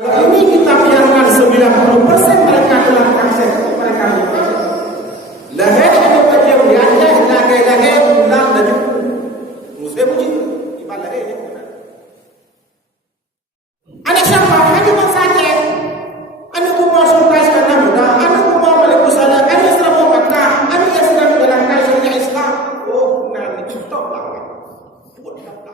Kalau ini kita biarkan 90% mereka dalam praktek mereka lupa. Lagi ada baca wilayah, lagi ulang dan musim uji ibadah ini. Anak siapa? Hanya saja. Anak kumau surkai karena muda. Anak kumau balik usaha. Anak serabut Makkah. Anak yang sedang menjalankan syariat Islam. Oh, nanti kita lawan. Buat apa?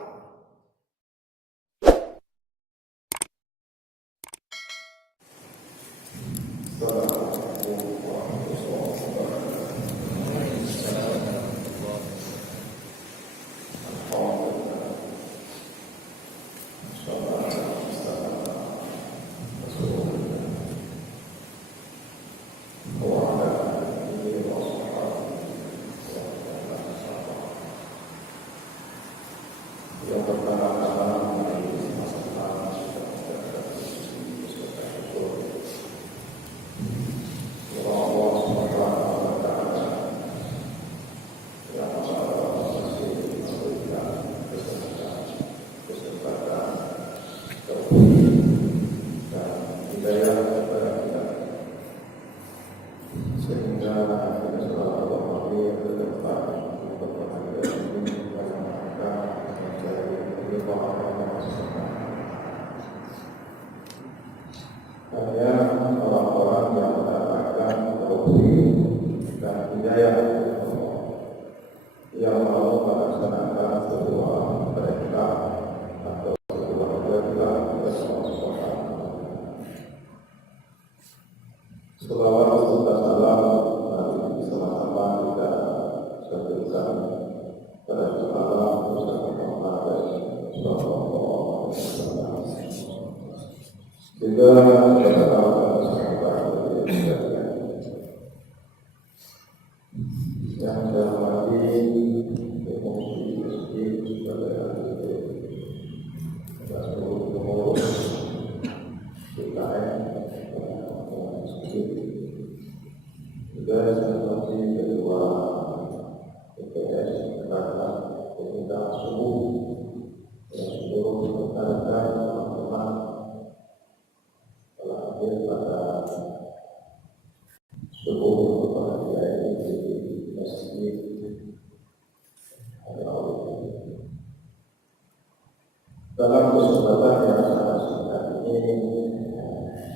Dalam kesempatan yang sangat singkat ini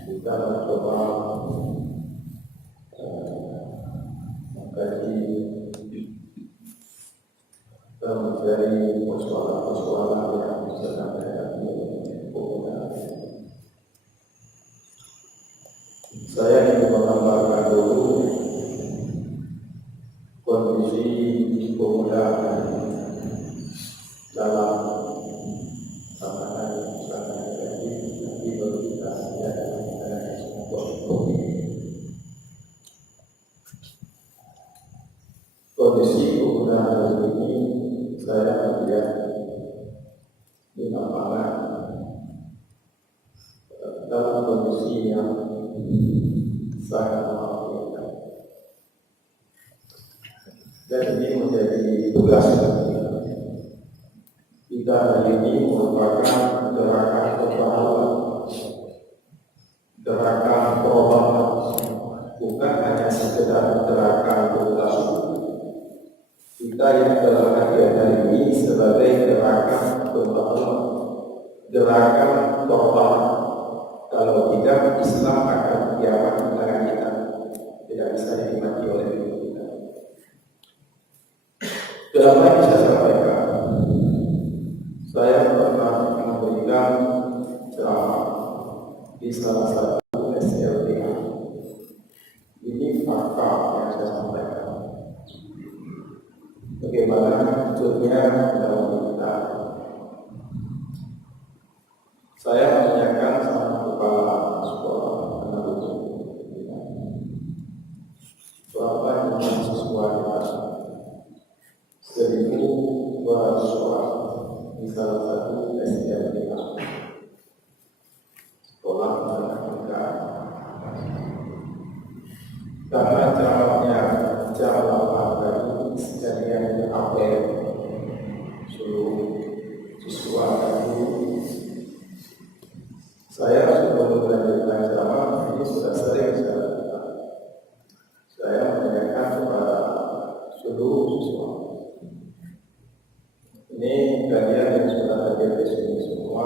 kita mencoba mengkaji dan mencari persoalan-persoalan yang bisa dihadapi oleh saya ingin menggambarkan dulu kondisi pemuda dalam kondisi penggunaan ini saya melihat di lapangan dalam kondisi yang sangat mematikan. Dan ini menjadi tugas kita hari ini merupakan gerakan kebahagiaan, gerakan perubahan, bukan hanya sekedar gerakan berlaku. Kita yang telah hadir hari ini sebagai gerakan perubahan, gerakan perubahan. Kalau tidak, Islam akan kiamat di tangan kita, tidak bisa dinikmati oleh kita. Dalam hal ini saya sampaikan, saya pernah memberikan ceramah di salah satu SLTA. Ini fakta yang saya sampaikan. Bagaimana wujudnya dalam kita. Saya menanyakan sama kepala sekolah penerus berapa jumlah siswa di kelas 1.200 siswa di salah satu SDN sekolah menengah kita. Karena jawabnya jawab dari sekalian apel seluruh siswa itu, saya sudah sebelum melanjutkan ceramah ini sudah sering saya menanyakan kepada seluruh siswa. Ini kalian yang sudah hadir di sini semua.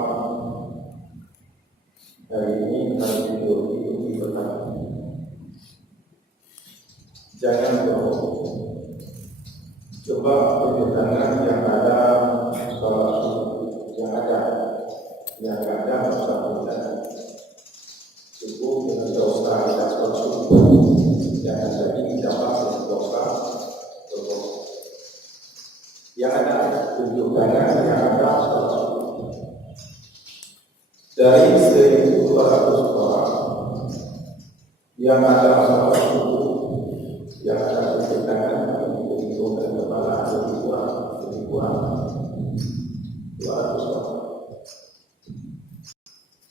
Hari ini kami diuji pertama. Jangan bohong. Coba tunjukkan yang ada sholat subuh, yang ada masa hujan. Cukup dengan dosa tidak sholat subuh, jangan jadi dijawab dengan dosa berbohong. Yang ada tunjukkan yang ada sholat subuh. Dari 1.200 orang yang ada sholat subuh, yang ada tunjukkan dan kepala lebih kurang 200 orang.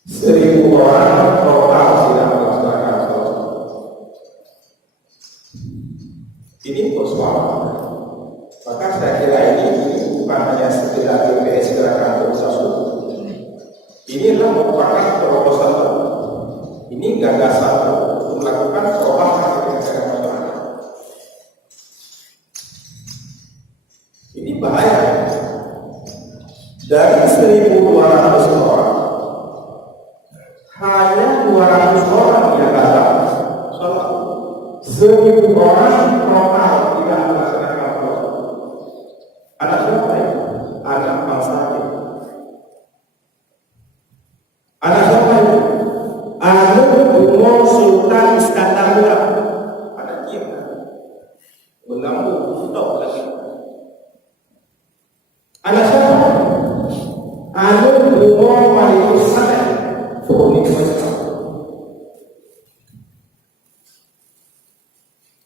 1.000 orang total tidak melaksanakan sholat. Ini persoalan. Maka saya kira ini bukan hanya sekedar BPS gerakan berusaha subuh. Ini adalah merupakan terobosan baru. Ini gagasan baru untuk melakukan perubahan di negara masyarakat. Ini bahaya. Dari 1.200 orang, hanya 200 orang yang datang sholat. 1.000 orang total tidak melaksanakan sholat. Anak siapa itu? Anak bangsa kita. Anak siapa itu? Anak Umar Sultan Iskandar Muda. Anak kita. Menambung stop lagi. Anak siapa? Anak Umar Malikus Saleh.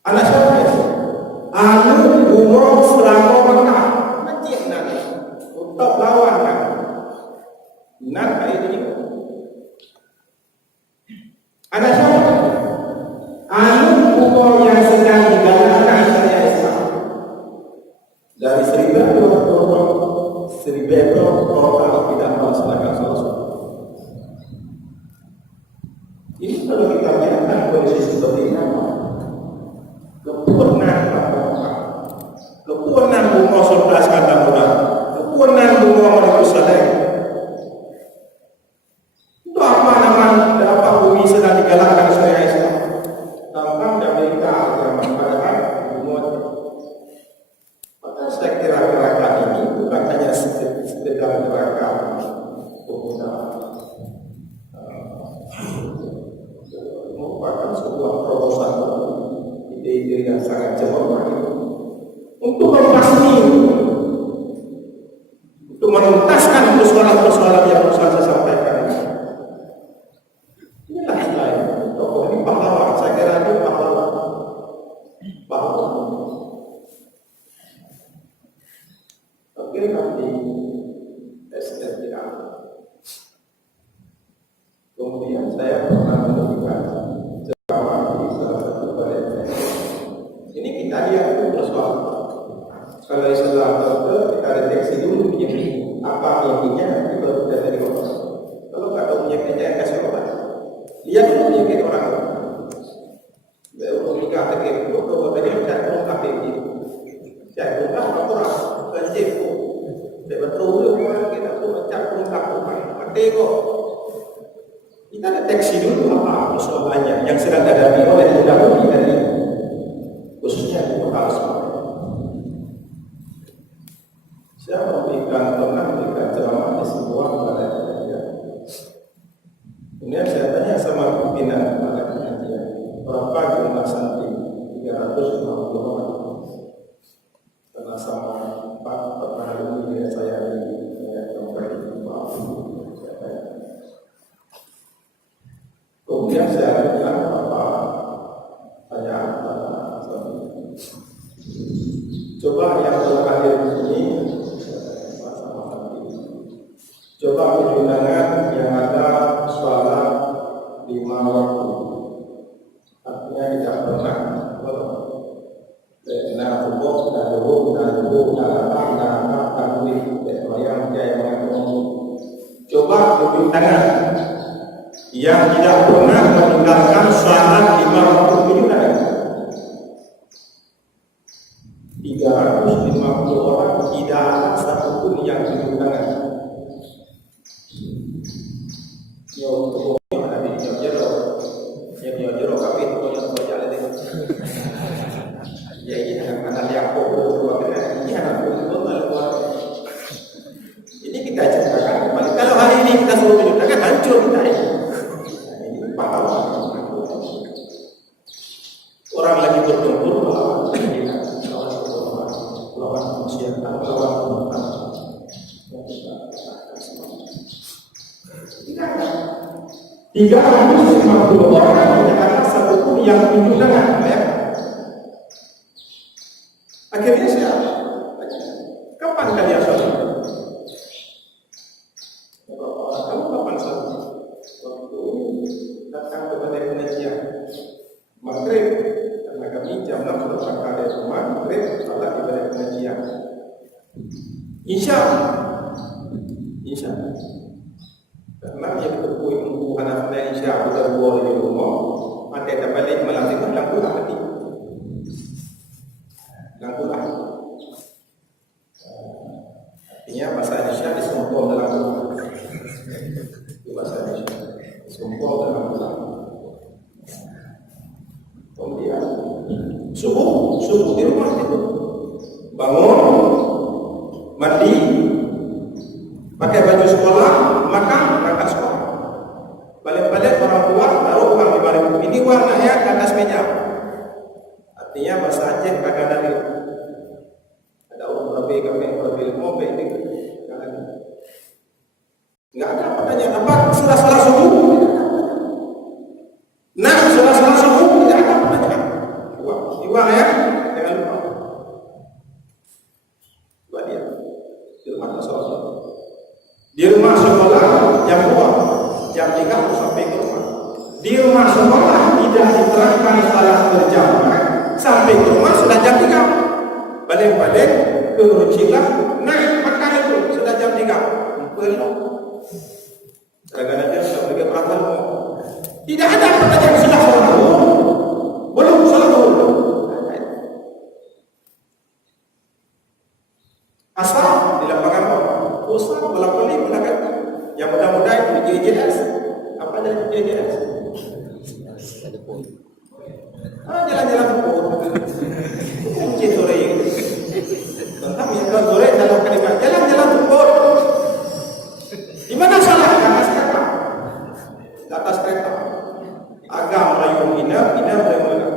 Anak siapa itu? Anak Umar Selama Mekah. Masjid nanti untuk lawan kan? Nanti itu. Anak siapa? Anak Umar yang sedang digalakkan syariat Islam. Dari 1.200 total tidak melaksanakan sholat subuh. Ini kalau kita lihatkan kondisi seperti ini apa? Kepuanan Umar Sultan Iskandar Muda, kepuanan Umar Malikus Saleh. Itu apa namanya? Apa bumi sedang digalakkan syariat Islam? Tampang di Amerika yang mengatakan Umar. Maka saya kira gerakan ini bukan hanya sekedar gerakan pemuda, merupakan sebuah terobosan baru, ide-ide yang sangat cemerlang untuk membasmi, untuk menuntaskan persoalan-persoalan yang usah saya sampaikan. Inilah istilahnya. Tokoh ini pahlawan. Saya kira dia pahlawan. Oke, nanti SDA. Kemudian saya pernah memberikan ceramah di salah satu balai. Ini kita lihat persoalan. Kalau istilah kita deteksi dulu penyakit apa penyakitnya, kita sudah dari obat. Kalau nggak tahu penyakitnya, kasih obat. Lihat dulu penyakit orang. Untuk nikah lagi, kalau tadi saya ungkap ini, saya ungkap orang kerja. Saya betul orang kita tuh macam ungkap orang. Mati kok. Kita deteksi dulu apa persoalannya yang sedang dihadapi oleh budak-budak dari khususnya di kota Semarang. Saya pernah memberikan ceramah di sebuah balai pengajian. Kemudian saya tanya sama pimpinan balai pengajian, berapa jumlah santri? 350 orang. Karena sama Pak pernah dulu saya di tempat itu. Kemudian saya lakukan apa? Tanya coba yang terakhir di sini. Coba undangan yang ada sholat 5 waktu. Artinya tidak pernah nah hukum, nah hukum, nah yang coba undangan yang tidak tidak pernah meninggalkan salat 5 waktu kejutan. 350 orang tidak ada satu pun yang tunjuk tangan. Yo, yang ada di jero kami itu yang berjalan dengan. Ya ini anak yang pokok ini anak pokok luar. Ini kita ceritakan kembali. Kalau hari ini kita suruh tunjuk tangan, hancur kita ini. Ini pahlawan. Orang lagi bertempur melawan manusia, melawan Tuhan. Tidak ada. 350 orang tidak ada satu pun yang tunjuk tangan. Akhirnya siapa? Kapan kalian sholat? Kamu kapan sholat? Waktu datang kepada pengajian maghrib, karena kami jam 6 sudah berangkat dari rumah. Maghrib sholat ibadah pengajian. Isya, karena dia ketemu ibu anak dan Isya kita dua di rumah. Mata tak balik malam tengah lampulah mati. Lampulah. Artinya bahasa Isya disumpah dalam rumah. Itu bahasa Isya. Disumpah dalam rumah. Kemudian subuh di rumah itu bangun, mandi, pakai baju sekolah, makan, berangkat sekolah. Balik-balik orang tua taruh uang di balik. Ini uang ayah di atas meja. Artinya bahasa Aceh kagak dalil. Ada orang berbe mobil ini nggak ada pertanyaan apa sudah salah subuh. Nah sudah salah subuh tidak ada pertanyaan. Uang ya jangan lupa. Coba dia di rumah sekolah jam 2, jam 3 sampai ke rumah. Di rumah sekolah tidak diterapkan salat berjamaah sampai ke rumah sudah jam 3. Balik-balik ke Rucilah, naik makan itu sudah jam 3. Belum. Kadang-kadang dia sudah pergi peraturan. Tidak ada pertanyaan sudah sholat zuhur. Belum sholat zuhur. Asal di lapangan usah bolak-balik belakang. Yang mudah-mudah itu JJS. Apa jadi JJS? Jalan-jalan tempur. Kunci sore ini. Tentang yang kalau sore dalam kalimat jalan-jalan tempur. Di mana salah? Di atas kereta. Di atas kereta. Agak merayu ina merayu ina.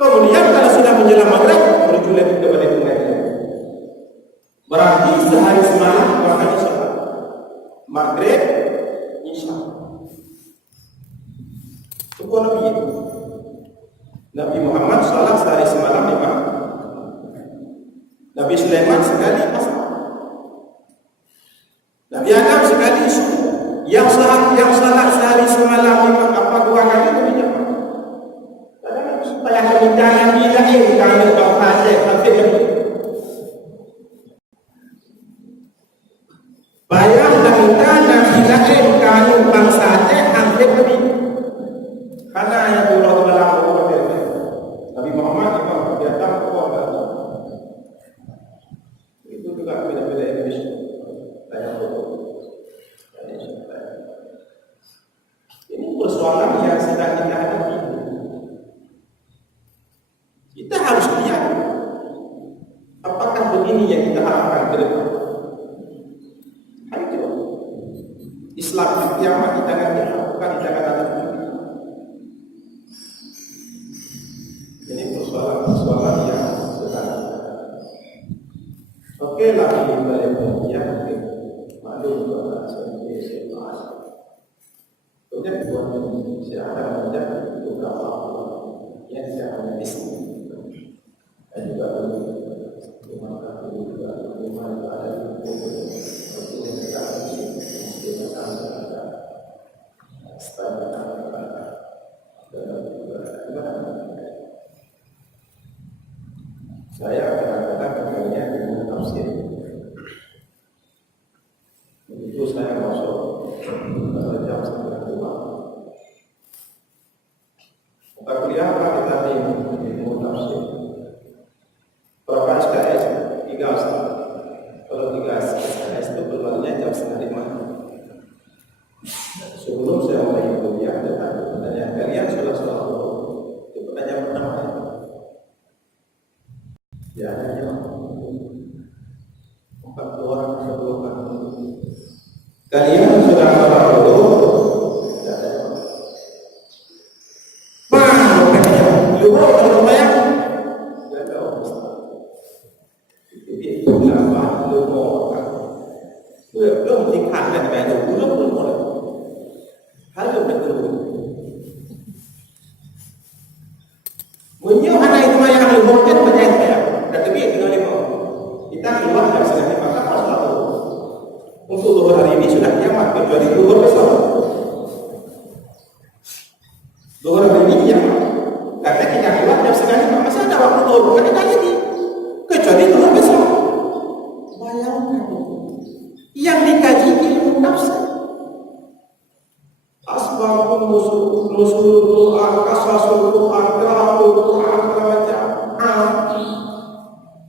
Kemudian kalau sudah menjelang maghrib, menuju lagi kepada pengajian. Berarti sehari semalam dua kali sholat. Maghrib, Isya. Itu Nabi itu. Nabi Muhammad sholat sehari semalam 5. Nabi Sulaiman sekali asar. Nabi Adam sekali subuh. Yang sholat sehari semalam 5 apa 2 kali itu dijawab. Supaya kita Nabi lahir kami berhasil hampir kami. Bayang dan kita Nabi lahir kami bangsa Aceh hampir kami. Karena yang Allah Taala berfirman, Nabi Muhammad itu datang ke Allah. Itu juga beda-beda Indonesia. Saya foto. Ini persoalan yang sedang kita hadapi. Kita harus lihat apakah begini yang kita harapkan ke depan. Ayo Islam kiamat di tangan kita, bukan di tangan anak kita. Ini persoalan yang sedang. Oke lah ini balik ya. Maklum kepada sebagai sebuah. Kemudian buat saya akan menjadi beberapa yang saya akan disini. Dan juga terima kasih juga terima kasih untuk kita saya kadang-kadang kembalinya dengan tafsir. Begitu saya masuk jam 9 rumah Mata kuliah apa kita di ilmu tafsir. Berapa SKS? 3 Ustaz. Kalau 3 SKS itu keluarnya jam 4:30. Sebelum saya mulai kuliah, ada pertanyaan kalian sudah sholat zuhur? Itu pertanyaan pertama. Ya, hanya 40 orang sebelum kalian sudah sholat zuhur? Tidak ada. Lupa kalau bayang. Tidak ada Ustaz. Itu apa? Lupa. Belum tingkatkan kayak itu, belum mulai. Hal yang betul. Munyo anak itu yang lupa kan banyak ya. Dan tapi tinggal 5. Kita keluar dari sana maka pas lalu. Untuk zuhur hari ini sudah kiamat kecuali zuhur besok. Zuhur hari ini kiamat. Karena kita keluar jam 4:30 masih ada waktu zuhur kali ini. Kecuali zuhur besok. Bayangkan itu. Yang dikaji ilmu tafsir. Asbabun nusul Quran, qasasul Quran, qiraatul Quran, macam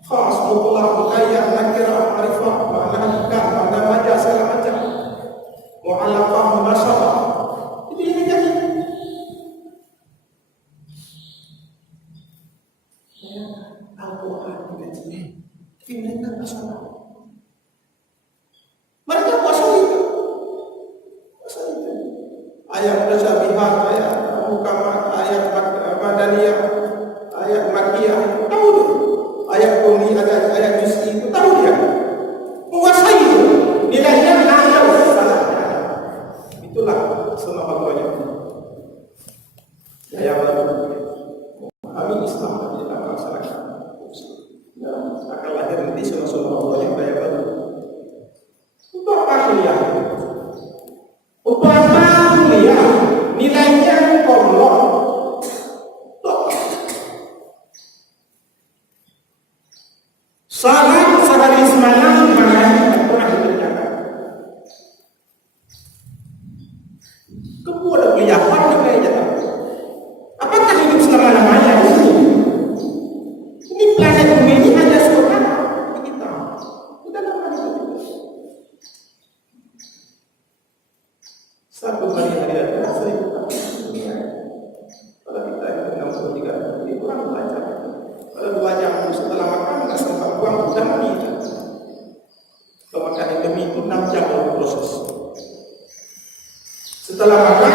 khas mutlaq ayat nakirah ma'rifah makna hikam makna majaz segala macam mu'allaqah munasabah itu yang dikaji. Al-Quran dikaji tapi mereka masalah. Mereka puasa itu. Ayat mutasyabihat, ayat muhkamat, ayat madaniyah, ayat makkiyah, tahu dia. Ayat kulli, ayat juz'i itu tahu dia. Menguasai itu. Nilainya ada salahnya. Itulah semua bagusnya. Saya memahami Islam dan kita melaksanakan. Akan lahir nanti semua bagusnya banyak banget. Untuk apa kuliah? Untuk apa kuliah? Nilainya kolom. Salat sehari semalam makanya tidak pernah dikerjakan. Kemudian kuliah apa aja? Apakah hidup selama-lamanya di sini? Ini planet bumi ini hanya surga kita. Sudah lama itu. Satu hari ada 1.000 tahun dunia. Kalau kita itu 63 ini kurang 2 jam. Kalau 2 jam setelah makan nggak sempat buang udah mati. Kalau makan Indomie itu 6 jam baru proses. Setelah makan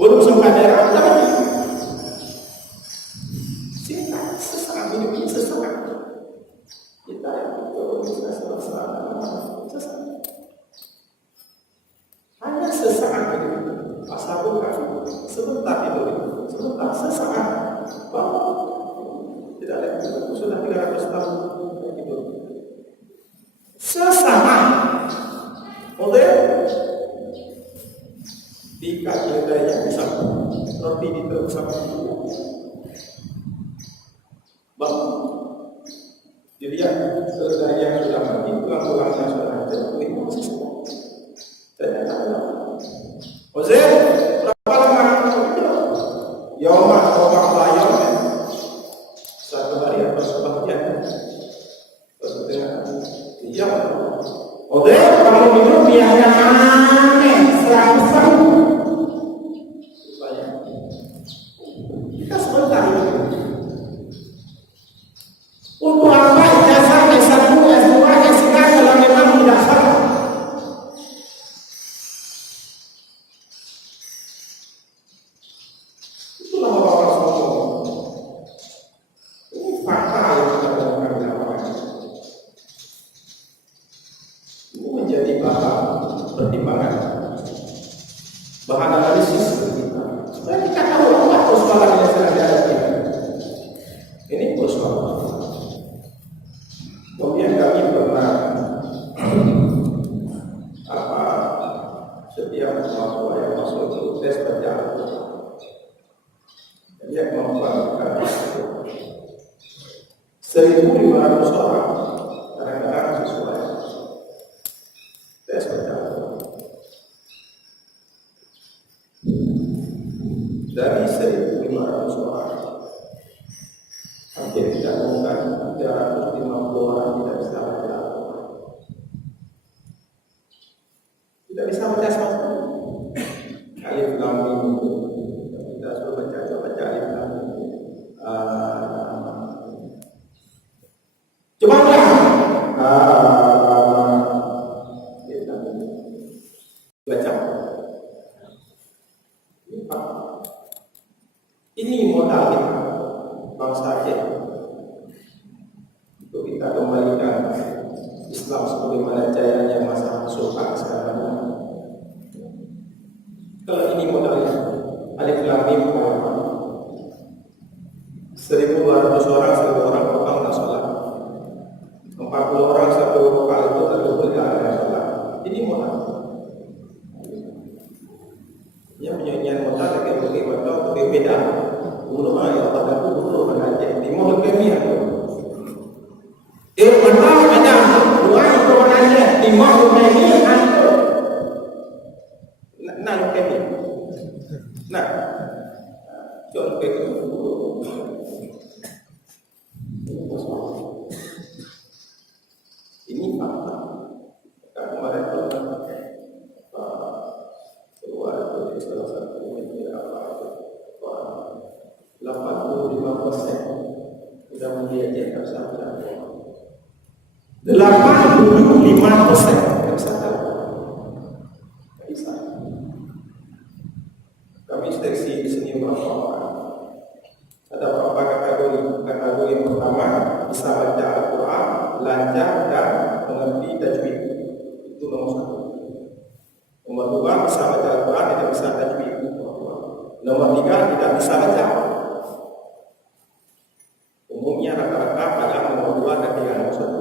belum sempat darah udah mati. Singkat sesaat hidup ini sesaat. Kita itu bisa sesaat. Hanya sesaat itu. Ashabul Kahfi sebentar itu, sebentar sesaat. Tidak lagi sudah 300 tahun itu. Sesaat. Oleh dikasih daya bisa roti diteruskan bang. Jadi ya selesai yang sudah mati, tulang-tulangnya sudah ada, itu masih semua. Saya tahu. Ozer, berapa lama? Yaumah, layam. Satu hari atau sebagian. Iya. Ozer, kamu hidup biasa aneh, 100 tahun. Kita sebentar itu. Untuk apa ijazah S1, S2, S3 kalau memang tidak salah? Itulah orang sombong. Ini fakta yang kita lakukan di lapangan. Ini menjadi bahan pertimbangan, bahan analisis kita. Supaya kita tahu apa persoalan yang sedang dihadapi. Ini persoalan. Kemudian kami pernah setiap mahasiswa yang masuk itu tes berjalan. Dia membuat 1.500 orang kadang-kadang sesuai tes berjalan. dari 1.500 orang. Hampir tidak mungkin 350 orang tidak bisa baca Al-Quran. Tidak bisa baca sama alif lam mim. Kita suruh baca alif lam mim. Coba baca. Ini modal kita bangsa Aceh untuk kita kembalikan Islam sebagaimana jayanya masa Sultan sekarang. Kalau ini modalnya alif lam mim 1.200 orang 1 orang orang tak sholat, 40 orang 1 lokal itu tidak ada sholat. Ini modal. Yang penyanyian modal kayak bagaimana berbeda. Dulu ayat pada dulu aja di mohon kami ya. Mana ada dua itu aja di mohon kami atau nah kami. Nah, contoh itu ini fakta. Kemarin keluar dari salah satu media apa 85% sudah mendiajarkan sahabat. 85% kesalahan. Bisa. Kami seleksi di sini berapa orang? Ada beberapa kategori. Kategori pertama bisa baca Al-Quran, lancar dan mengerti tajwid. Itu nomor 1. Nomor 2 bisa baca Al-Quran, tidak bisa tajwid. Nomor 3 tidak bisa baca. Umumnya rata-rata pada nomor 2 dan 3 nomor 1.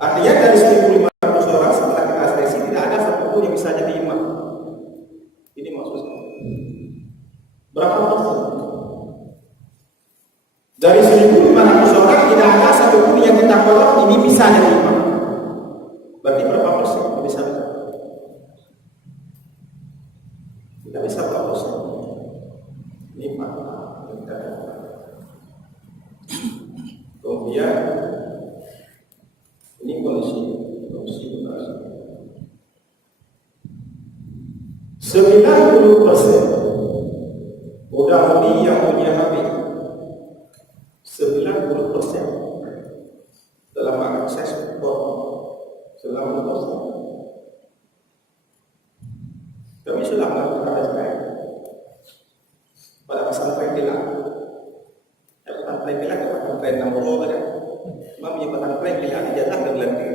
Artinya dari 1.500 orang setelah kita seleksi tidak ada satupun yang bisa jadi imam. Ini maksudnya. Berapa persen? Dari 1.500 orang tidak ada satupun yang kita kolok ini bisa jadi imam. Berarti berapa persen yang bisa? Tidak bisa berapa persen? Ini fakta. Kemudian ini kondisi 90% mudah-mudi yang punya HP 90% dalam akses selama 90%. Kami sudah melakukan SPM pada pesantren kilat. Pesantren kilat ke pesantren Namuro kan? Cuma punya pesantren kilat dijatah ke Belanda.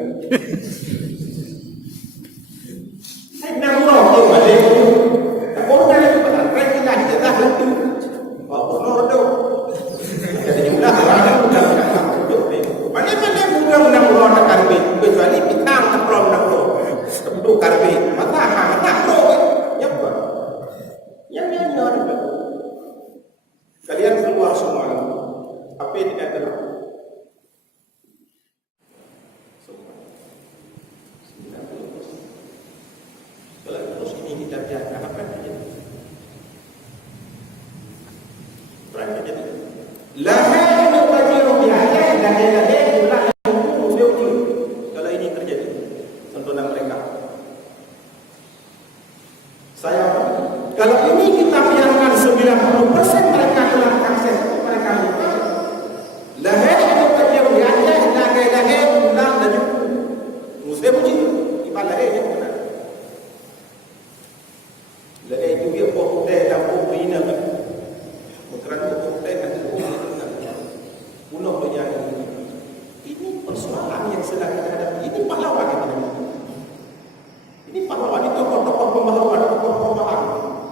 Namuro dia balik. Namuro dari pesantren kilat dijatah Belanda. Oh, benar tu. Jadi jumlah orang sudah mana-mana mudah Namuro ada karbi kecuali bintang teplon Namuro. Tentu karbi mata pro. Yang ada. Kalian keluar semua. Apa yang dikatakan? Semua. 90%. Kalau terus ini kita biarkan apa yang terjadi? Berapa jadi? Lahir bajiru biaya dan lahir ulah yang kalau ini terjadi, tontonan mereka. Saya kalau ini kita biarkan 90% mereka telah akses mereka lupa. Lahir atau bajiru biaya lahir ulah dan muslim uji ibadah lahir yang benar. Lahir itu dia pokok dan pokok ini kan. Bukan pokok dan bunuh dunia ini persoalan yang sedang kita hadapi. Ini pahlawan yang kita hadapi. Ini pahlawan, ini tokoh-tokoh pemahlawan, tokoh pemahaman.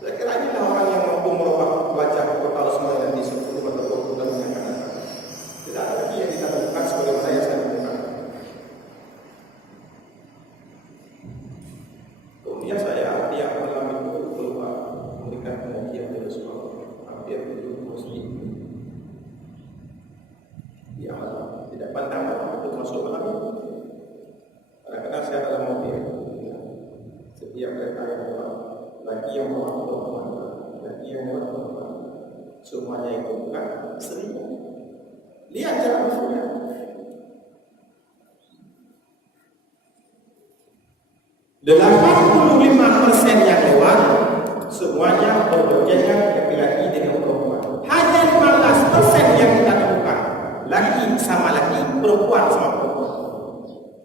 Saya kira inilah orang yang mampu merubah wajah kota Semarang dan di 10 atau 20 tahun yang akan datang. Tidak ada lagi yang kita lakukan sebagaimana yang saya lakukan. Kemudian saya tiap malam itu keluar memberikan pengajian kepada semua hampir 70 muslim. Ya, tidak pandang untuk masuk malam itu. Kadang-kadang saya dalam mobil, setiap kereta yang lewat lagi yang perempuan, lagi yang perempuan, semuanya itu bukan seribu. Lihat jalan musuhnya. 85% yang lewat semuanya berboncengan laki-laki dengan perempuan. Hanya 15% yang kita temukan laki sama laki, perempuan sama perempuan.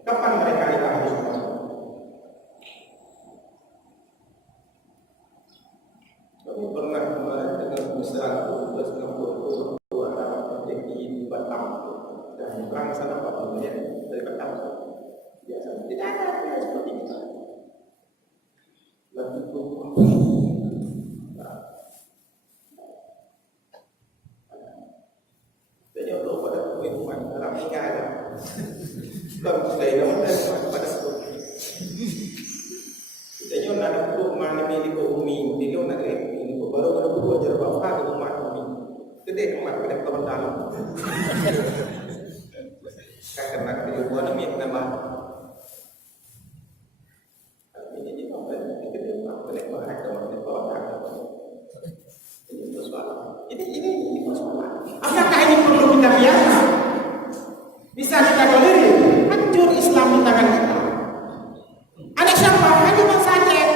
Kapan mereka nikah semua? Kami pernah kemarin dengan misalnya 1262 dalam terjadi di Batam dan perang sana 40 menit dari Batam. Biasa tidak ada seperti ini. Lagi perempuan. Jadi Allah pada perempuan dalam nikah ada. Kalau saya nama pada seperti kita nak duduk mana milik umi, dia nak ini baru berdua ajar bapa di rumah umi. Kedai rumah pada kawan dalam. Karena dia buat ni nama. Ini dia apa? Kedai rumah pada kawan dalam. Ini persoalan. Ini persoalan. Apakah ini perlu kita biarkan? Bisa kita tolerir? Hancur Islam di tangan kita. Ada siapa? Ada Bang Sajid.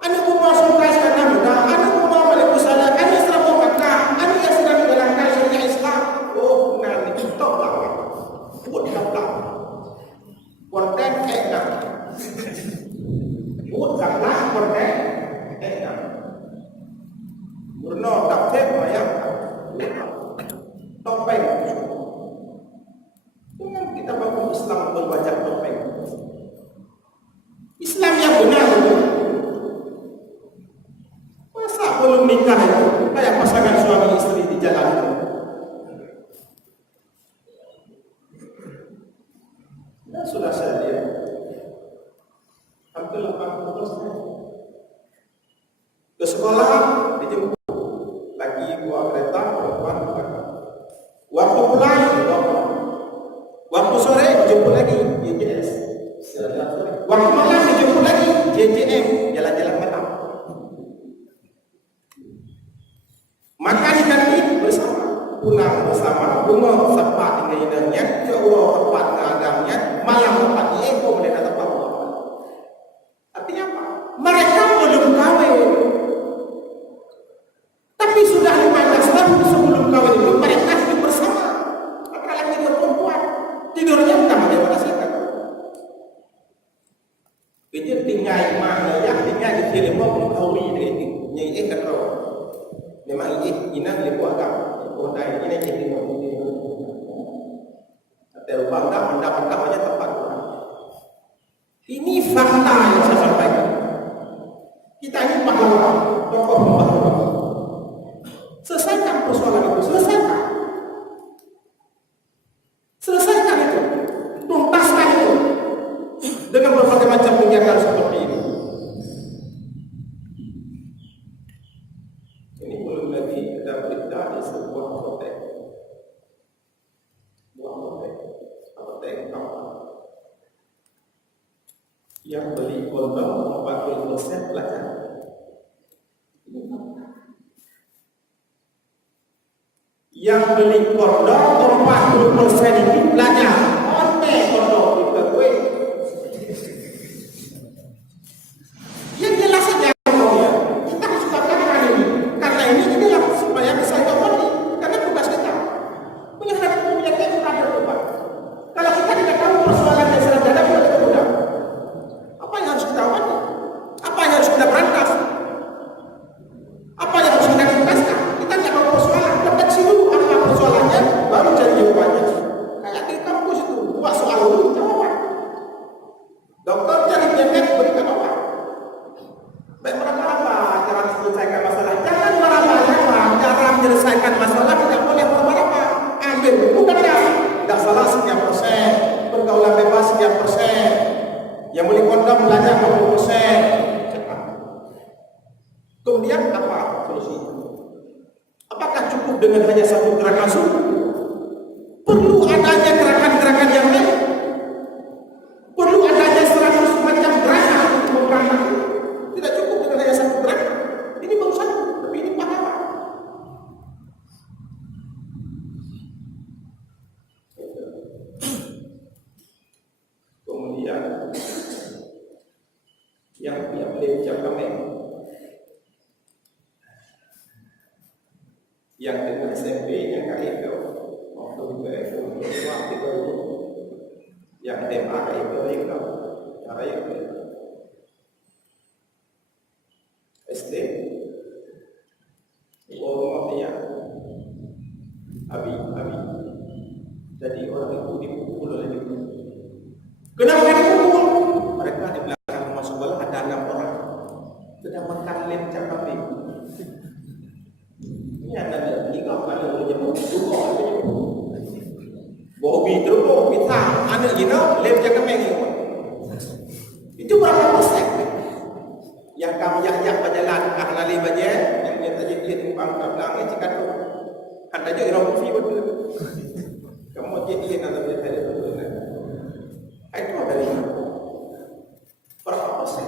Ada kumau sulkai karena muda. Ada kumau balik usaha. Ada serabu Makkah. Ada yang sedang menjalankan syariat Islam. Oh, nanti kita lah. Buat kita. Konten enak. Buatlah konten enak. Murno dapat bayar. Topeng. Dengan kita bangun Islam berwajah topeng. Islam yang benar itu. Masa belum nikah itu kayak pasangan suami istri di jalan itu. Dan sudah saya lihat hampir 80% ke sekolah dijemput lagi bawa kereta perempuan bukan. Waktu pulang waktu sore dijemput lagi JJS. Waktu malam dijemput lagi JJM, jalan-jalan malam. Makan ikan ini bersama, pulang bersama, bunga sepat dengan indahnya, jauh tepat dengan adamnya, malam tepat ini, boleh datang apa? Artinya apa? Mereka belum kahwin. Tapi sudah 15 tahun sebelum kahwin itu mereka hidup bersama. Laki-laki dan perempuan. Tidurnya bukan bagaimana siapa. Itu tinggal mana yang tinggal di film pun kauri ini nyai kata. Memang ini ina lebu agam. Kota ini jadi ini. Tapi bangga anda tepat. Ini fakta yang saya sampaikan. Kita ini pahlawan, tokoh pembaharuan. Selesaikan persoalan itu, selesaikan. Selesaikan itu, tuntaskan itu dengan berbagai macam kegiatan seperti ini. Ini belum lagi ada berita di sebuah hotel. Hotel yang beli kondom 40% pelajar. Yang beli kondom 40% ini pelajar. Onte kondom itu gue. Yang jelas saja ya. Kita harus katakan ini. Karena ini adalah supaya bisa dikontrol. Karena tugas kita menghadapi penyakit yang sudah berubah. Kalau kita tidak tahu persoalan yang sedang ada, kita mudah. Apa yang harus kita awal? Apa yang harus kita berantas? Apa yang harus kita tuntaskan? Kita tidak tahu persoalan. Deteksi dulu apa persoalannya, baru cari jawabannya. Kayak di kampus itu, buat soal dulu, jawaban. Dokter cari penyakit, berikan obat. Baik meraba-raba cara menyelesaikan masalah. Jangan meraba-raba cara menyelesaikan masalah. Tidak boleh meraba-raba. Ambil buku kerja. Tidak salah sekian persen. Pergaulan bebas sekian persen. Yang beli kondom belajar 40%. Cepat. Kemudian apa solusinya? Apakah cukup dengan hanya satu gerakan suku? Perlu adanya gerakan-gerakan yang lain. Perlu adanya 100 macam gerakan untuk memberantas. Tidak cukup dengan hanya satu yang boleh cakap yang dengan SMP yang kat itu waktu itu waktu itu yang SMA kat itu cara itu SD dia Abi jadi orang itu dipukul oleh ibu. Kenapa dipukul? Mereka di belakang rumah sebelah ada 6 orang sedang makan lem cakap ibu. Ini ada 3 kali menyebut dua Bobby terus kita anak kita lem cakap ibu. Itu berapa persen? Yang kami yang berjalan ahlali baje yang dia jadi tumpang kat belakang cakap tu kan aja irau fi betul. Kamu jadi nak lebih dari betul. Itu dari berapa persen?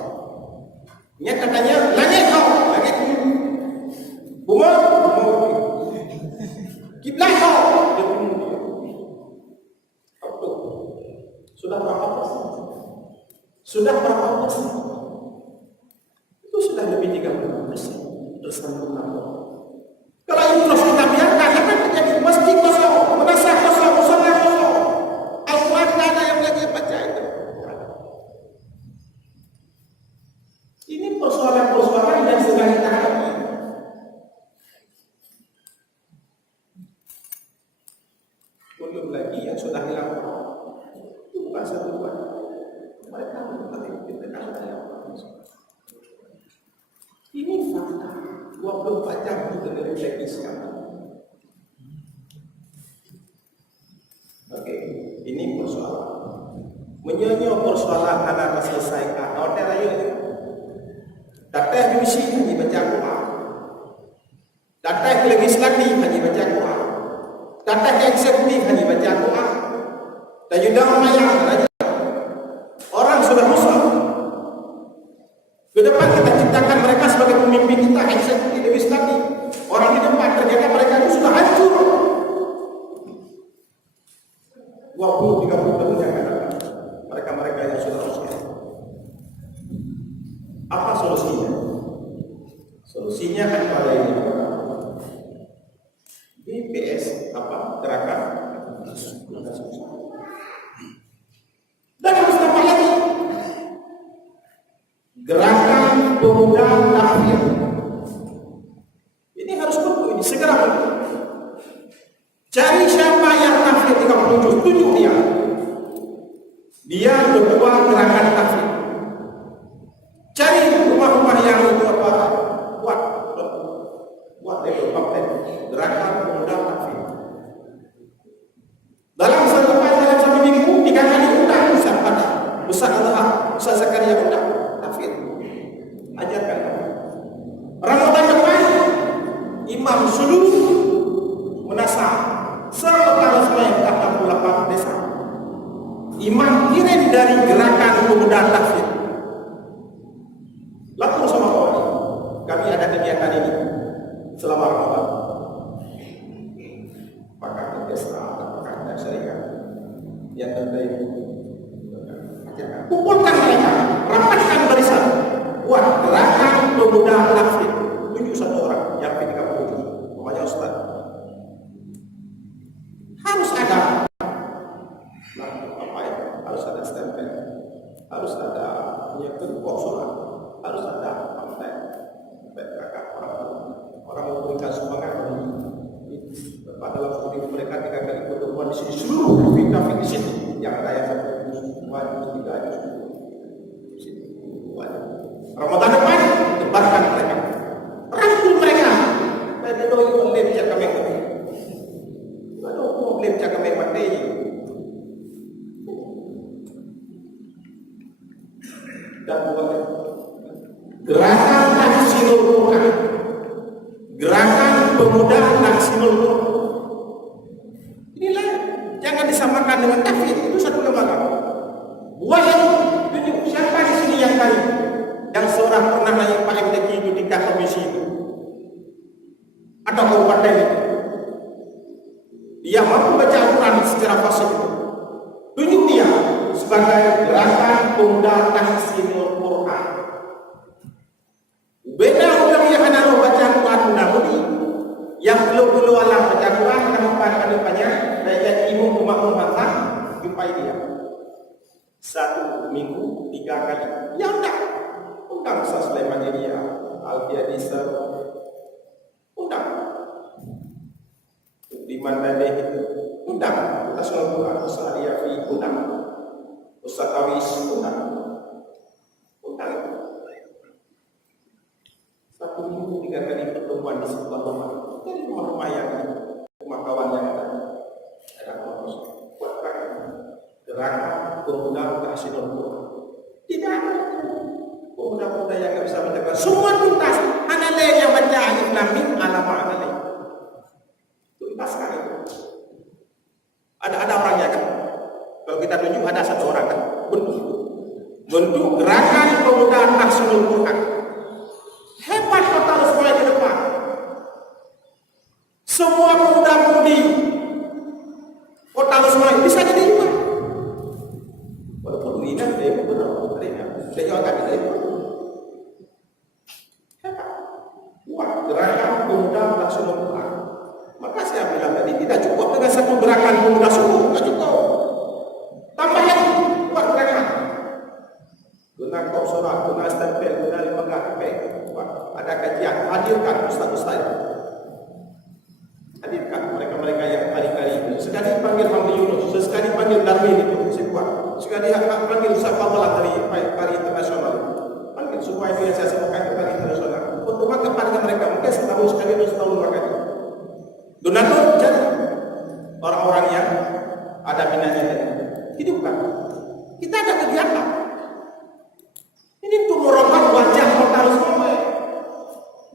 Nya katanya langit bunga kiblat kau sudah berapa persen? Sudah berapa persen? Itu sudah lebih 30% tersambung. Kalau itu terus kita biarkan, akan terjadi masjid kosong, madrasah kosong, musola kosong. Al-Quran tidak ada yang lagi baca itu. Ini persoalan-persoalan yang sedang kita hadapi. Belum lagi yang sudah hilang. Itu bukan satu buat. Mereka berarti kita akan hilang. Ini fakta 24 jam kita refleksi sekarang. Okey, ini persoalan. Menyonya persoalan anak selesaikan. Hotel raya ni. Datang juisi hanya baca Quran. Datang ke legislatif hanya baca Quran. Datang ke eksekutif hanya baca Quran. Dan juga mayang orang sudah rusak. Ke depan kita ciptakan mereka sebagai pemimpin kita eksekutif legislatif. Orang di depan ternyata mereka itu sudah hancur. 20-30 tahun yang akan datang. Mereka-mereka yang sudah rusak. Apa solusinya? Solusinya adalah ini. BPS apa? Gerakan dan harus tambah lagi. Gerakan pemuda takfir. Ini harus bentuk ini segera bentuk. Cari siapa yang takfir 37, tunjuk dia. Dia ketua gerakan takfir. Cari rumah-rumah yang itu apa? Buat development gerakan pemuda takfir. Dalam satu minggu 3 kali undang Ustaz Adha, Ustaz Zakaria undang takfir. Ajarkan. Ramadan depan imam sulus menasah sementara semua 68 desa. Imam kirim dari gerakan pemuda takfir. Lapor sama kami ada kegiatan ini selama Ramadan. Pakar desa, pakar syarikat yang terbaik. Kumpulkan mereka, rapatkan barisan, buat gerakan pemuda takfir. Tunjuk satu orang yang P30, namanya Ustaz. Harus ada, harus ada stempel, harus ada penyetor surat, harus ada pamflet, kakak orang memberikan sumbangan dalam studi mereka 3 kali pertemuan di sini seluruh fikih di sini yang ada yang Ramadan depan debatkan mereka, rangkul mereka. Ada doi boleh cakap kami, ada boleh cakap kami mati. Dan buat gerakan tahsinul Quran, gerakan pemuda tahsinul Quran. Inilah jangan disamakan dengan takfir, itu satu lembaga. Buat tunjuk siapa di sini yang kaya, yang seorang pernah naik Pak MTQ itu tingkat komisi itu atau kabupaten itu. Dia mampu baca Al-Quran secara fasih. Tunjuk dia sebagai gerakan pemuda tahsinul Quran. dia hana lo baca Quran mudah-mudi. Yang belum alam baca Quran kenapa banyak kayak ibu makmum makan jumpai dia. 1 minggu 3 kali. Ya undang Ustaz Sulaiman dia, Al-Biadisa, undang. Di mana deh itu? Undang. Ustaz Sulaiman, Ustaz Ariafi, undang. Ustaz Awis, undang. 1 minggu 3 kali pertemuan di sebuah rumah. Dari rumah yang rumah kawan yang ada buatkan gerakan pemuda Tahsinul Quran. Tidak ada pemuda-pemuda yang tidak bisa menjaga semua tuntas. Analeh yang baca alif lam mim alama analeh tuntas kan itu. Ada orangnya kan. Kalau kita tunjuk ada 1 orang kan. Bentuk gerakan pemuda Tahsinul Quran. Hebat total semua di depan. Semua pemuda-pemudi kota Lusmai bisa jadi imam. Walaupun ini dia benar, dia juga tak bisa imam. Hebat. Wah, gerakan pemuda Tahsinul Quran. Maka saya bilang tadi tidak cukup dengan 1 gerakan pemuda suku, tidak cukup. Tambah lagi buat gerakan. Guna kop surat, guna stempel, guna 5 KP. Ada kajian, hadirkan ustaz-ustaz. Hadirkan mereka-mereka yang kali-kali itu. Sekali panggil Hamdi Yunus, sekali panggil Darwin itu, Sekuat. Sekali panggil Ustaz Fadlah dari Pari Internasional. Panggil semua itu yang saya sebutkan ke Pari Internasional. Untuk makan kepada mereka, mungkin setahun sekali atau setahun makanya. Donatur jadi orang-orang yang ada minatnya hidupkan. Kita ada kegiatan. Ini untuk merubah wajah kota Lusmai.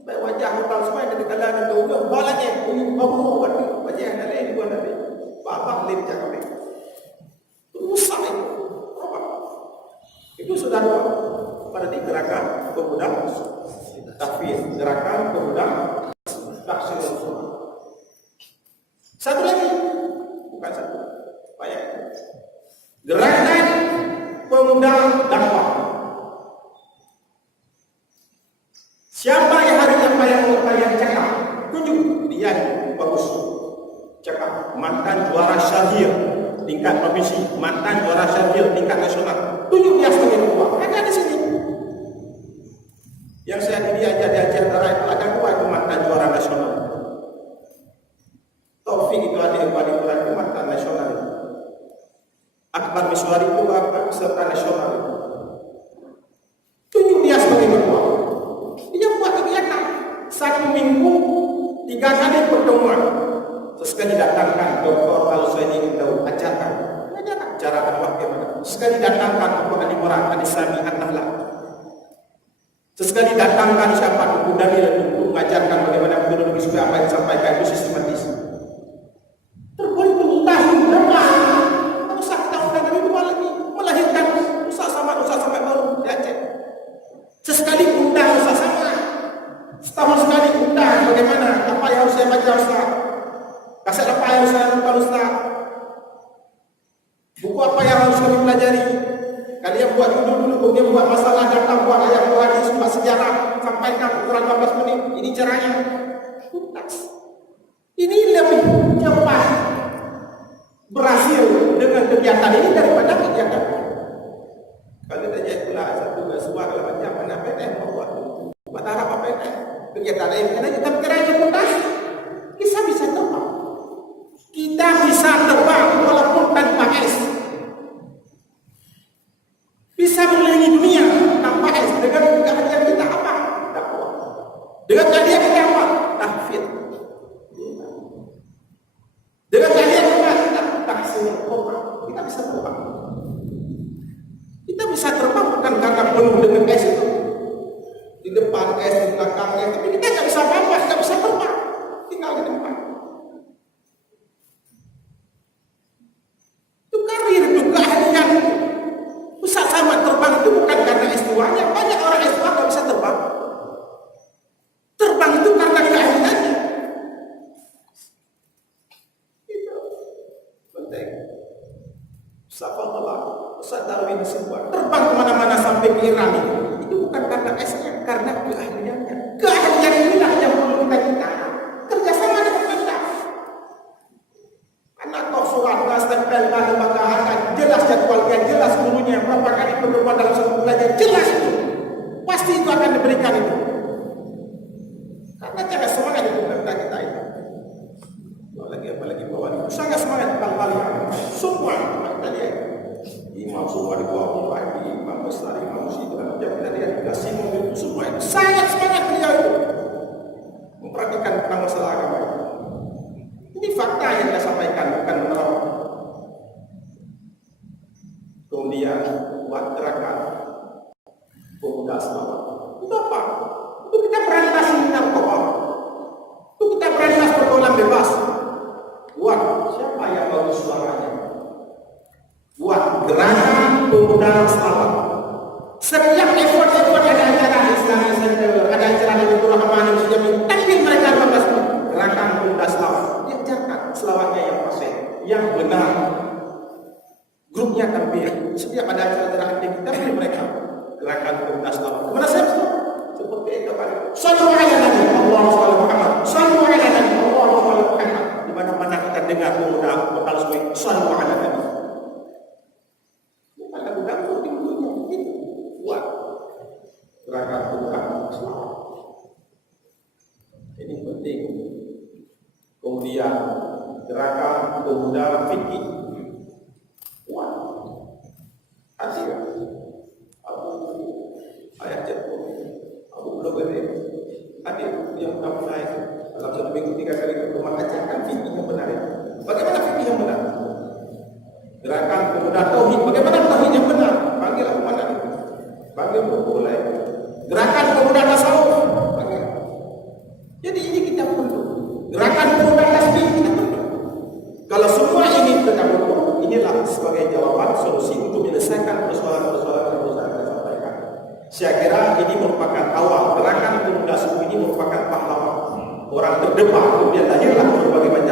Baik wajah kota Lusmai dari kalangan dulu, balanya babu wajah yang lain dua nanti. Bapak lin cakap itu. Rusak itu. Itu sudah pada gerakan pemuda tahfiz, gerakan pemuda Tahsinul Quran. Satu lagi, bukan satu, banyak. Gerakan pemuda dakwah. Siapa yang hari yang cakap? Tunjuk dia bagus. Cakap mantan juara syahir tingkat provinsi, mantan juara syahir tingkat nasional. Tunjuk dia sebagai ketua. Ada di sini. Yang saya diajar itu ada 2 itu mantan juara nasional. Taufik itu ada yang paling berat itu mantan nasional. Akbar Miswari itu peserta nasional. Tunjuk dia sebagai ketua. Dia buat kegiatan 1 minggu 3 kali pertemuan. Sekali datangkan Dr. Al-Zaini Daud ajarkan cara dakwah bagaimana. Sekali datangkan Abu Ali Murad Al-Islami An-Nahla. Sesekali datangkan siapa Abu Dalil untuk mengajarkan bagaimana metodologi supaya apa yang disampaikan itu sistematis. Terbentuklah depan. Tak usah tahun dari 2 lagi melahirkan Ustaz sampai baru di Aceh. Sesekali undang Ustaz sama. Setahun sekali undang bagaimana apa yang harus saya baca Ustaz. Kaset apa yang harus saya lakukan Ustaz. Buku apa yang harus kami pelajari. Kalian buat dulu, kemudian buat masalah datang, buat ayat hadis, buat sejarah, sampaikan kurang 15 menit. Ini caranya. Tuntas. Ini lebih cepat berhasil dengan kegiatan ini daripada kegiatan. Kalau kita jadi pula satu suara dalam macam mana PTN membuat. Buat harap apa PTN. Kegiatan lain karena kita bergerak tuntas. Kita bisa terbang. Kita bisa terbang walaupun tanpa es. Bisa mengelilingi dunia tanpa es. Dengan kehadiran kita apa? Dakwah. Dengan kehadiran kita apa? Tahfidz. Dengan kehadiran kita Tahsinul Quran. Kita bisa terbang. Kita bisa terbang bukan karena penuh dengan es itu. Di depan es, di belakang es. Tapi kita tidak bisa apa-apa, tidak bisa terbang. Tinggal di depan. Itu karir, itu keahlian. Ustaz Samad terbang itu bukan karena S2-nya. Banyak orang S2 tidak bisa terbang. Terbang itu karena keahliannya. Itu penting. Ustaz Fadlah, Ustaz Darwin semua terbang kemana-mana sampai ke Iran itu bukan karena S-nya, karena keahliannya. Keahlian diberikan itu. Karena jangan semangat itu kita itu. Apalagi bawah itu sangat semangat hal-hal yang semua kita lihat. Imam semua di bawah lagi, Imam besar, Imam itu kan kita lihat kasih mobil semua itu sangat semangat beliau itu memperhatikan tentang masalah agama. Ini fakta yang saya sampaikan, bukan menerang. Kemudian buat gerakan pemuda selamat. Itu apa? Itu kita berantas narkoba. Itu kita berantas pergaulan bebas. Buat siapa yang bagus suaranya? Buat gerakan pemuda selamat. Setiap effort ada acara Islamic Center, ada acara Nabiul Rahman yang sudah tampil mereka 15 menit. Gerakan pemuda selamat. Diajarkan selawatnya yang pasti, yang benar. Grupnya tampil. Setiap ada acara aktiviti tampil mereka. Gerakan pemuda selamat. Kemana saya? Seperti itu kan. Sallu ala Nabi Allahumma shalli Muhammad. Sallu ala Nabi Allahumma shalli Muhammad. Di mana-mana kita dengar pemuda bakal semua sallu ala Nabi. Bukan lagu dangdut tingginya itu. Buat gerakan pemuda selamat. Ini penting. Kemudian gerakan pemuda fikih. Wah, hasil ayat jatuh. Aku belum ada. Hadir yang pertama saya dalam satu minggu 3 kali ke rumah ajarkan fikih yang benar. Bagaimana fikih yang benar? Gerakan pemuda tauhid. Bagaimana tauhid yang benar? Panggil aku mana? Panggil boleh. Gerakan pemuda tasawuf. Panggil. Jadi ini kita perlu. Gerakan pemuda tasbih kita perlu. Kalau semua ini kita perlu, inilah sebagai jawaban solusi untuk menyelesaikan persoalan-persoalan yang saya sampaikan. Saya kira ini merupakan awal. Gerakan pemuda suku ini merupakan pahlawan. Orang terdepan, kemudian lahirlah berbagai macam